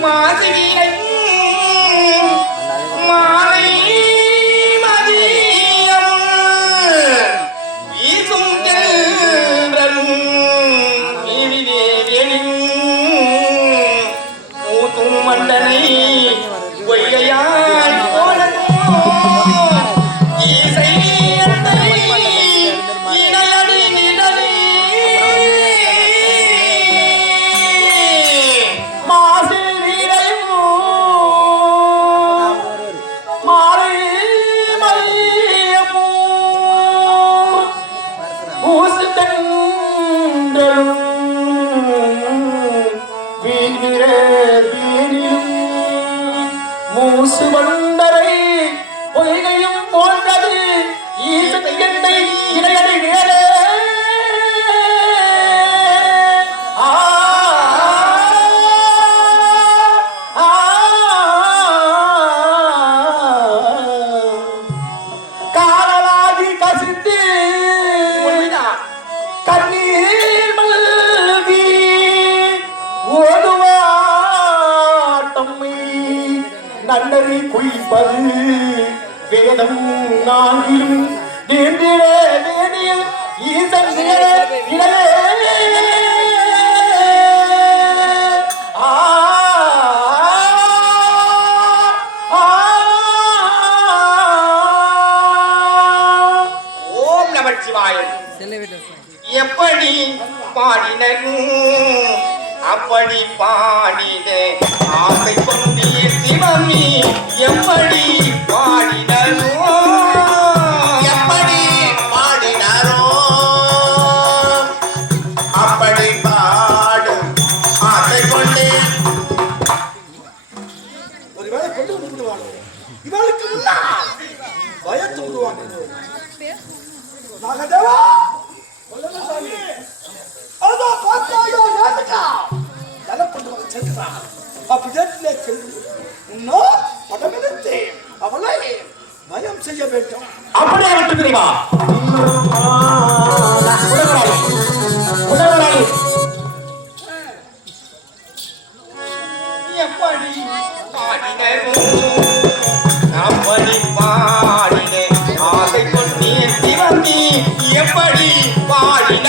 妈这边应。நல்லது குய்ப்பது வேதம் நான்கிலும் வேண்டிய வேண்டியில் ஈசன் இளைய எப்படி பாடினரும் அப்படி பாடின ஆசை கொண்டு கீர்த்தி மம்மி எப்படி பாடினோ அவ்விடத்திலே சென்று உன்னோ படமெடுத்து அவளை பயம் செய்ய வேண்டும். அப்படியே விட்டு எப்படி பாடின?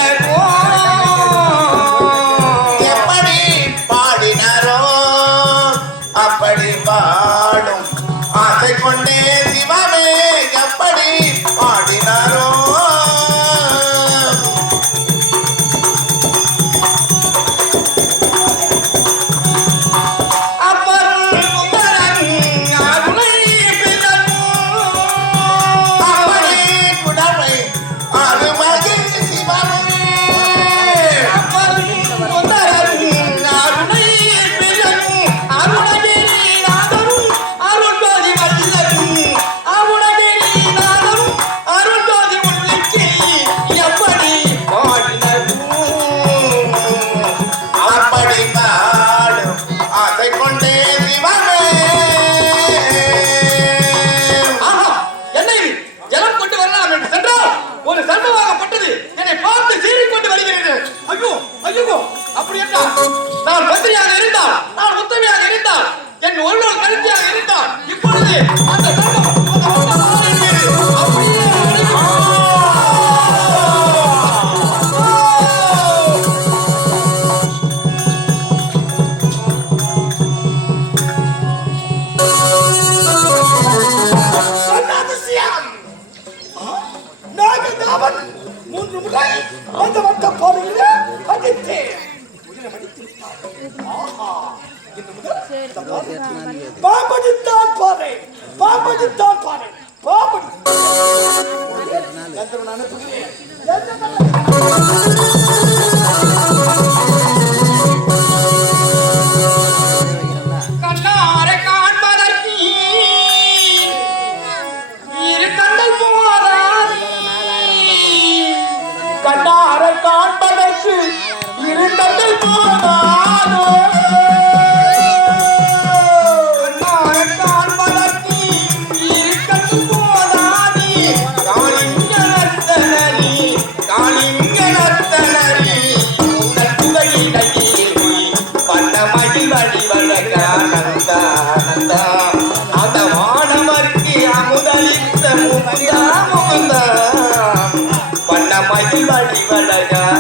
பாம்படித்தான் பாதை பாம்படித்தான் பாதை பாம்படி அனுப்புகிறேன்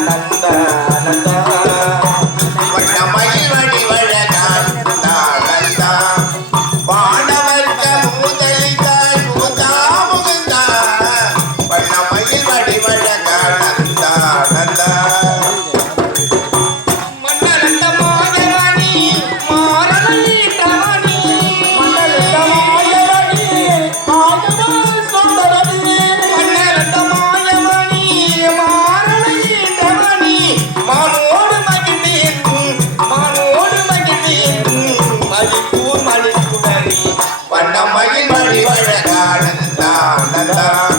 nada Tchau.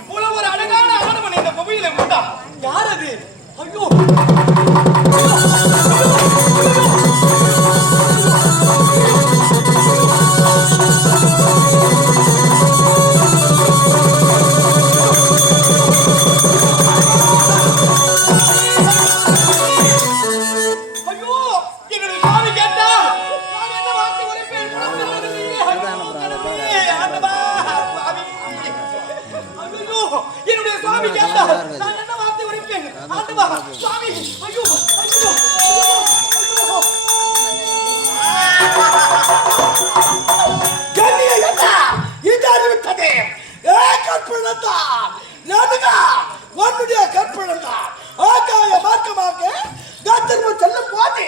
இவ்வளவு ஒரு அழகான ஆடவன் இந்த புவியிலே உண்டா? யார் அது? ஐயோ! நான் என்ன வார்த்தை உரைப்பேன்? ஆண்டவா, சுவாமி, ஐயோ, ஐயோ, உன்னுடைய கற்பழந்தா ஆகாய மார்க்கமாக கத்திரம செல்லும் போது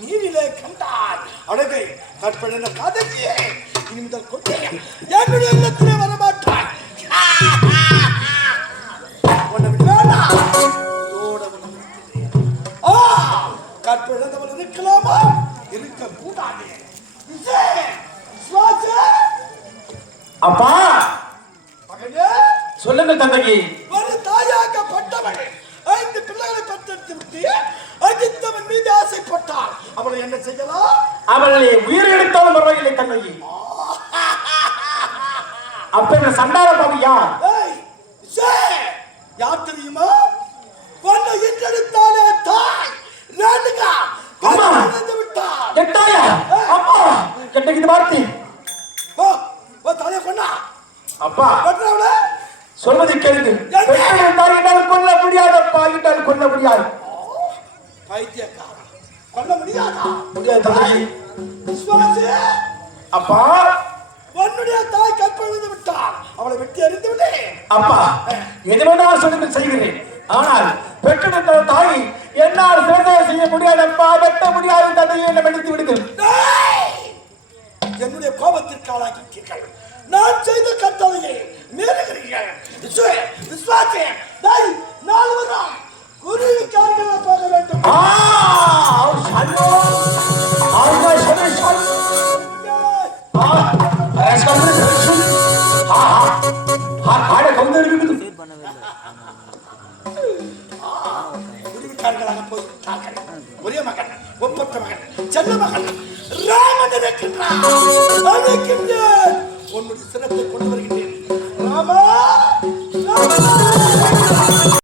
நீரிலே கண்டான் அழகை கற்பழந்த காதலியே. இனி முதல் கொண்டே. என்னுடைய இல்லத்திலே வரமாட்டான் கற்பழந்தவள் இருக்கலாமா இருக்க கூடாது. அப்பா! சொல்லுங்க தந்தைக்கு. ஒரு தாயாக்கப்பட்டவள் ஐந்து பிள்ளைகளை பெற்றெடுத்து விட்டு அஜித்தவன் மீது ஆசைப்பட்டாள் அவளை என்ன செய்யலாம்? அவளை உயிர் எடுத்தாலும் பரவாயில்லை தந்தைக்கு அப்ப இந்த சண்டார பாபு சொல்வதை கேளுங்க பெற்றெடுத்தால் என்னால் கொல்ல முடியாதப்பா என்னால் கொல்ல முடியாது. கொல்ல முடியாதா? முடியாது விசுவாசே! அப்பா! உன்னுடைய தாய் கற்பழிந்து விட்டாள். அவளை வெட்டி எறிந்து விடு அப்பா எது வேணாலும் சொல்லுங்கள் செய்கிறேன். ஆனால் பெற்றெடுத்த தாய் என்னால் சிறந்த செய்ய முடியாதப்பா வெட்ட முடியாது தந்தையை என்னை மன்னித்து விடுங்கள். ஆட கவுந்த இருக்குது உரிவிட்டார்களாக போய் தாக்கல் ஒரே மகன் ஒப்பற்ற மகன் கொண்டு வருகின்றேன். ராமா